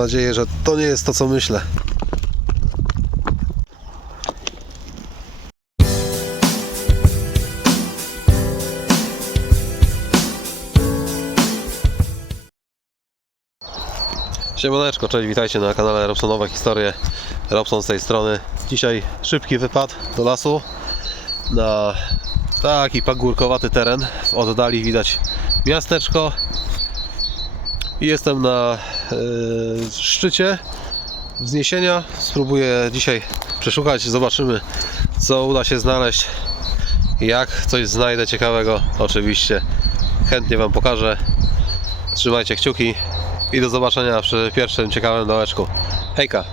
nadzieję, że to nie jest to, co myślę. Siemaneczko, cześć, witajcie na kanale Robsonowe Historie. Robson z tej strony. Dzisiaj szybki wypad do lasu na taki pagórkowaty teren. W oddali widać miasteczko. I jestem na szczycie wzniesienia. Spróbuję dzisiaj przeszukać, zobaczymy co uda się znaleźć. Jak coś znajdę ciekawego, oczywiście chętnie Wam pokażę. Trzymajcie kciuki i do zobaczenia przy pierwszym ciekawym dołeczku. Hejka!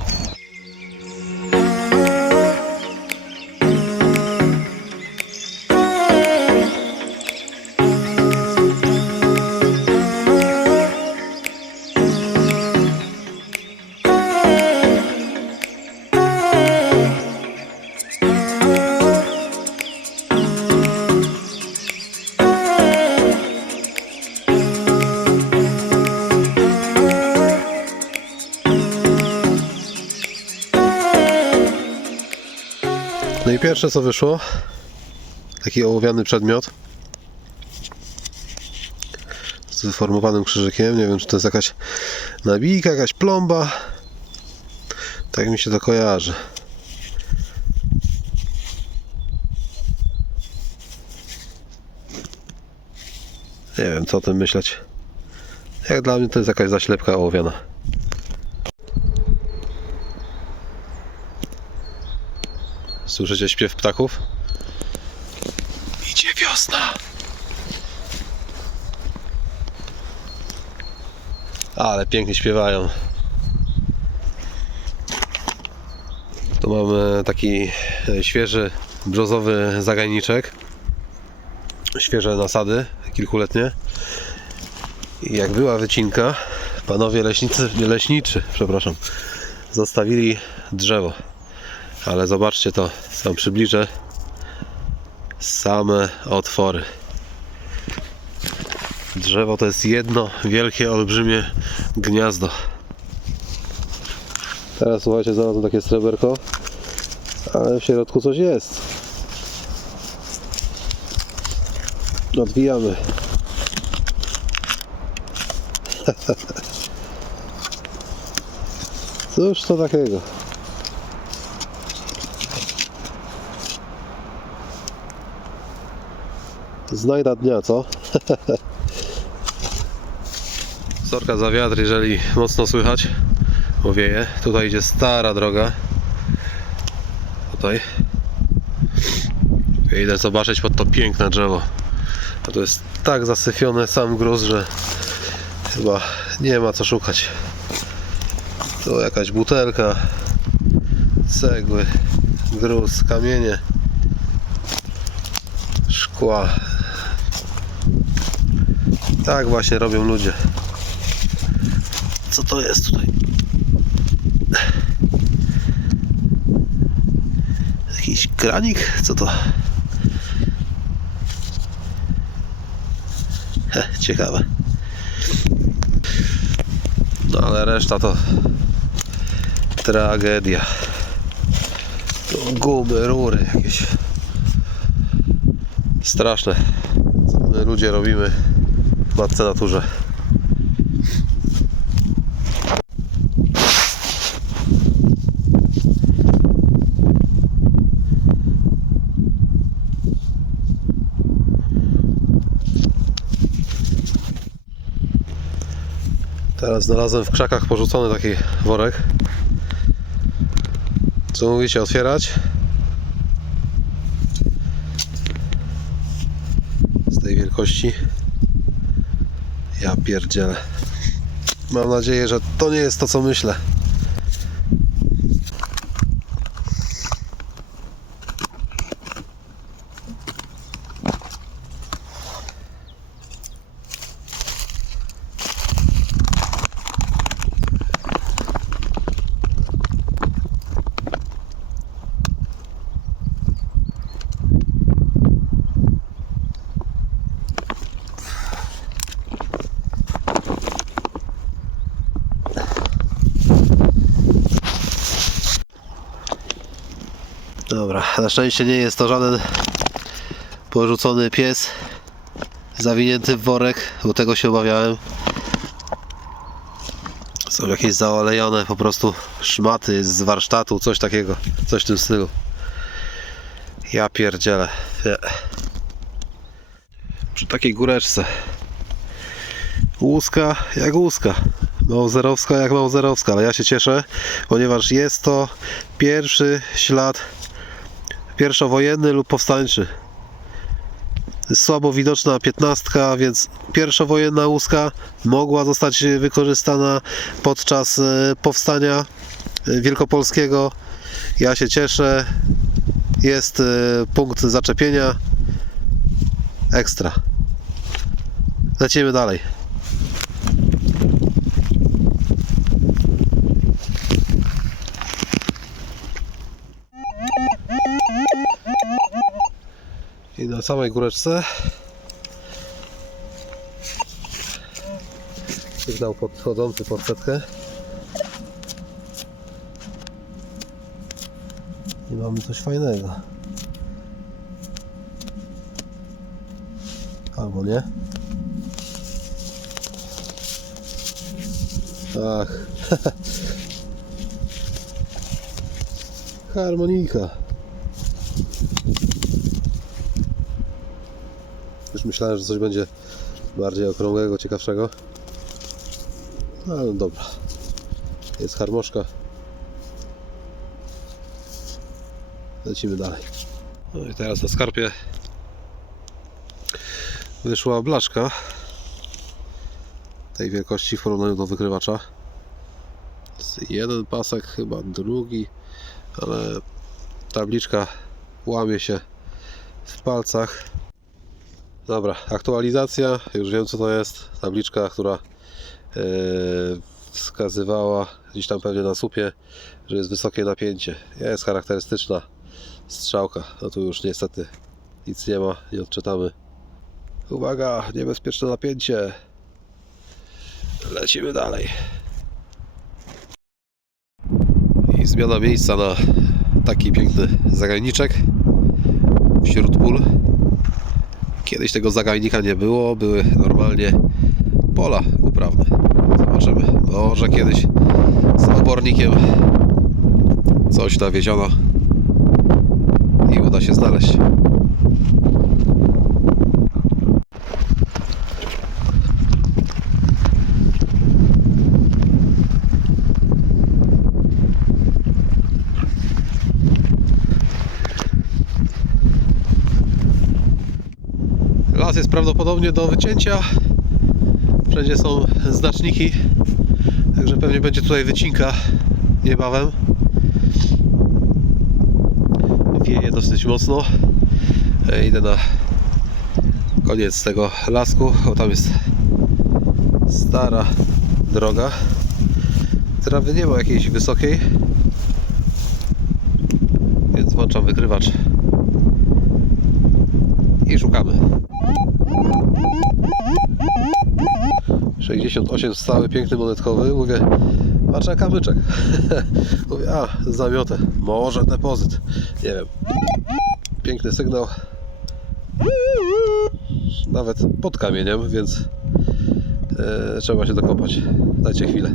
Pierwsze co wyszło, taki ołowiany przedmiot z wyformowanym krzyżykiem. Nie wiem, czy to jest jakaś nabijka, jakaś plomba. Tak mi się to kojarzy. Nie wiem, co o tym myśleć. Jak dla mnie to jest jakaś zaślepka ołowiana. Słyszycie śpiew ptaków? Idzie wiosna. Ale pięknie śpiewają. Tu mamy taki e, świeży brzozowy zagajniczek. Świeże nasady, kilkuletnie. I jak była wycinka, panowie leśnicy, leśniczy, przepraszam, zostawili drzewo. Ale zobaczcie to, wam przybliżę same otwory. Drzewo to jest jedno wielkie, olbrzymie gniazdo. Teraz słuchajcie, znalazłem takie sreberko, ale w środku coś jest. Odwijamy. Cóż to takiego? Znajda dnia, co? Sorka za wiatr, jeżeli mocno słychać, bo wieje. Tutaj idzie stara droga. Tutaj. Idę zobaczyć pod to piękne drzewo. A to jest tak zasyfiony sam gruz, że chyba nie ma co szukać. Tu jakaś butelka, cegły, gruz, kamienie, szkła. Tak właśnie robią ludzie. Co to jest tutaj? Jakiś kranik? Co to? Heh, ciekawe. No ale reszta to tragedia. Tu gumy, rury jakieś. Straszne. My ludzie robimy w matce naturze. Teraz znalazłem w krzakach porzucony taki worek. Co mówicie, otwierać? Z tej wielkości. Ja pierdzielę. Mam nadzieję, że to nie jest to, co myślę. Na szczęście nie jest to żaden porzucony pies zawinięty w worek, bo tego się obawiałem. Są jakieś zaolejone po prostu szmaty z warsztatu, coś takiego, coś w tym stylu. Ja pierdzielę. Nie. Przy takiej góreczce. Łuska jak łuska. Małzerowska jak Małzerowska, ale ja się cieszę, ponieważ jest to pierwszy ślad pierwszowojenny lub powstańczy. Słabo widoczna piętnastka, więc pierwszowojenna łuska mogła zostać wykorzystana podczas e, powstania e, wielkopolskiego. Ja się cieszę. Jest e, punkt zaczepienia. Ekstra. Lecimy dalej. Samej góreczce sygnał podchodzący pod setkę. I mamy coś fajnego. Albo nie. Ach. Harmonika. Myślałem, że coś będzie bardziej okrągłego, ciekawszego. No dobra. Jest harmoszka. Lecimy dalej. No i teraz na skarpie wyszła blaszka tej wielkości w porównaniu do wykrywacza. Jest jeden pasek, chyba drugi, ale tabliczka łamie się w palcach. Dobra, aktualizacja. Już wiem co to jest. Tabliczka, która e, wskazywała gdzieś tam pewnie na słupie, że jest wysokie napięcie. Jest charakterystyczna strzałka. No tu już niestety nic nie ma, nie odczytamy. Uwaga, niebezpieczne napięcie. Lecimy dalej. I zmiana miejsca na taki piękny zagajniczek wśród pól. Kiedyś tego zagajnika nie było, były normalnie pola uprawne. Zobaczymy. Może kiedyś z obornikiem coś nawieziono i uda się znaleźć. Las jest prawdopodobnie do wycięcia. Wszędzie są znaczniki, także pewnie będzie tutaj wycinka niebawem. Wieje dosyć mocno. E, Idę na koniec tego lasku, bo tam jest stara droga. Trawy nie ma jakiejś wysokiej, więc włączam wykrywacz i szukamy. 68 stały, piękny monetkowy. Mówię, a czeka myczek. Mówię, a, zamiotę. Może depozyt. Nie wiem. Piękny sygnał. Nawet pod kamieniem, więc e, trzeba się dokopać. Dajcie chwilę.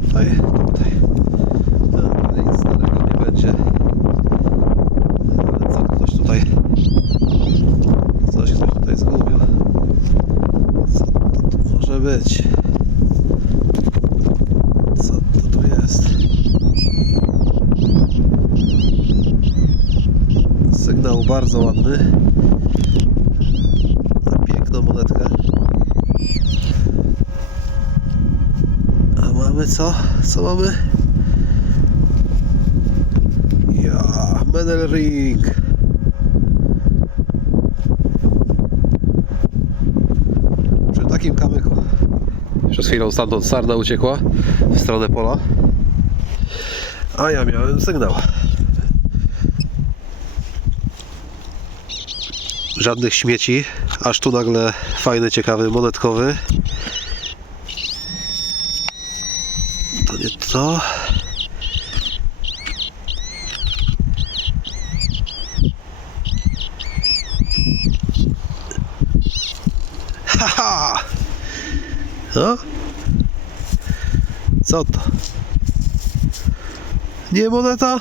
Tutaj, tutaj. No, nic daleko nie będzie. Ale co ktoś tutaj. Coś ktoś tutaj zgubił. Co to tu może być? Co to tu jest? Sygnał bardzo ładny. Na piękną monetkę. A mamy co? Co mamy? Ja, Menel Ring. Przy takim kamyku. Przed chwilą stamtąd sarna uciekła w stronę pola. A ja miałem sygnał. Żadnych śmieci. Aż tu nagle fajny, ciekawy, monetkowy. To nie to. Haha! No? Co to? Nie moneta?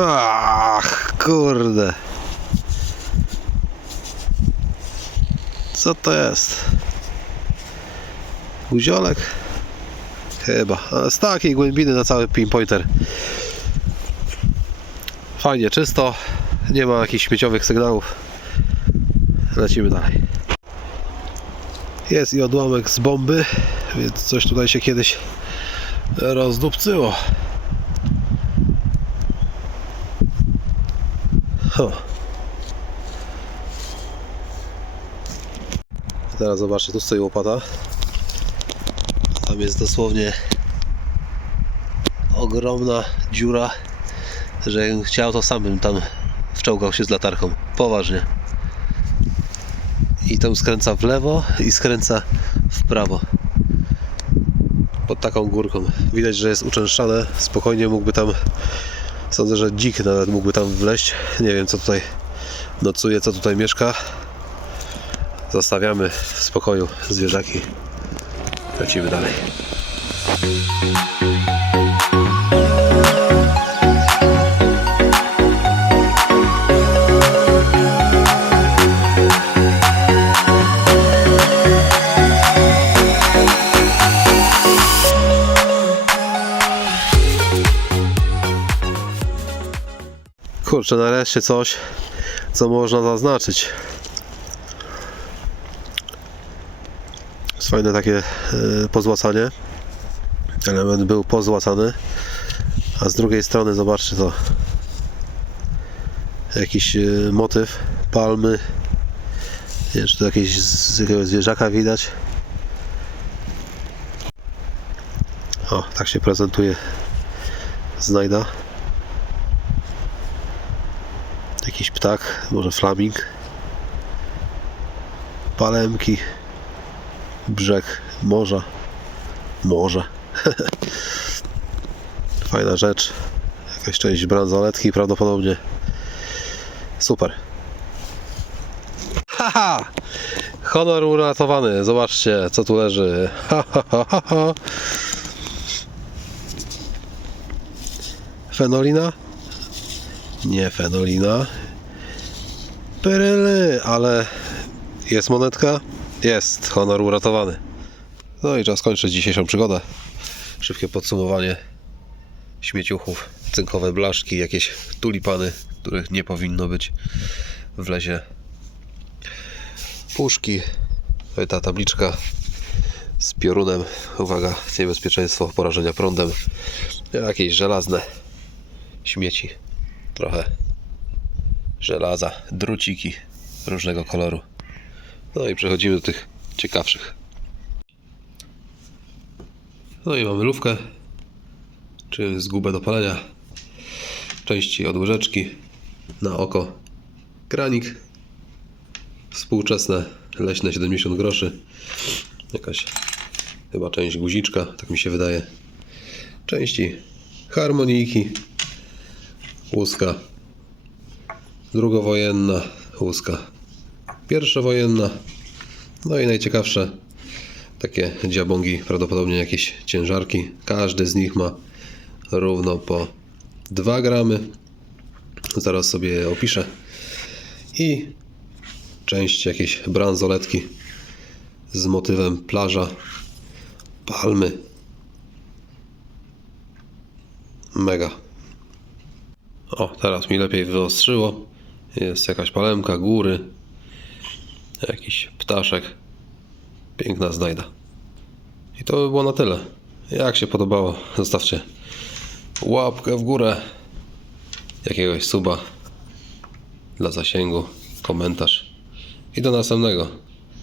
Ach, kurde. Co to jest? Guziolek? Chyba. Z takiej głębiny na cały pinpointer. Fajnie, czysto. Nie ma jakichś śmieciowych sygnałów. Lecimy dalej. Jest i odłamek z bomby, więc coś tutaj się kiedyś rozdupcyło. Ho. Teraz zobaczcie, tu stoi łopata. Tam jest dosłownie ogromna dziura, że chciał to sam bym tam wczołgał się z latarką. Poważnie. I tam skręca w lewo i skręca w prawo. Pod taką górką. Widać, że jest uczęszczane. Spokojnie mógłby tam Sądzę, że dzik nawet mógłby tam wleźć. Nie wiem, co tutaj nocuje, co tutaj mieszka. Zostawiamy w spokoju zwierzaki. Lecimy dalej. Kurczę, nareszcie coś, co można zaznaczyć. Fajne takie y, pozłacanie. Element był pozłacany. A z drugiej strony zobaczcie to. Jakiś y, motyw palmy. Nie wiem, czy tu jakieś z jakiegoś zwierzaka widać. O, tak się prezentuje znajda. Jakiś ptak, może flaming. Palemki. Brzeg morza. Morze. Fajna rzecz. Jakaś część bransoletki prawdopodobnie. Super. Haha! Honor uratowany. Zobaczcie, co tu leży. Fenolina? Nie fenolina. Peryly, ale jest monetka? Jest. Honor uratowany. No i czas kończyć dzisiejszą przygodę. Szybkie podsumowanie śmieciuchów, cynkowe blaszki, jakieś tulipany, których nie powinno być w lesie. Puszki, Tutaj ta tabliczka z piorunem. Uwaga, niebezpieczeństwo porażenia prądem. Jakieś żelazne śmieci. Trochę żelaza, druciki różnego koloru. No i przechodzimy do tych ciekawszych. No i mamy lufkę, czy zgubę do palenia. Części od łyżeczki na oko. Kranik współczesne leśne 70 groszy. Jakaś chyba część guziczka, tak mi się wydaje. Części harmonijki, łuska drugowojenna łuska pierwszowojenna no i najciekawsze. Takie dziabongi, prawdopodobnie jakieś ciężarki. Każdy z nich ma równo po 2 gramy. Zaraz sobie je opiszę. I część jakiejś bransoletki z motywem plaża palmy. Mega. O, teraz mi lepiej wyostrzyło. Jest jakaś palemka, góry, jakiś ptaszek. Piękna znajda. I to by było na tyle. Jak się podobało, zostawcie łapkę w górę, jakiegoś suba dla zasięgu, komentarz i do następnego.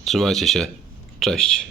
Trzymajcie się. Cześć.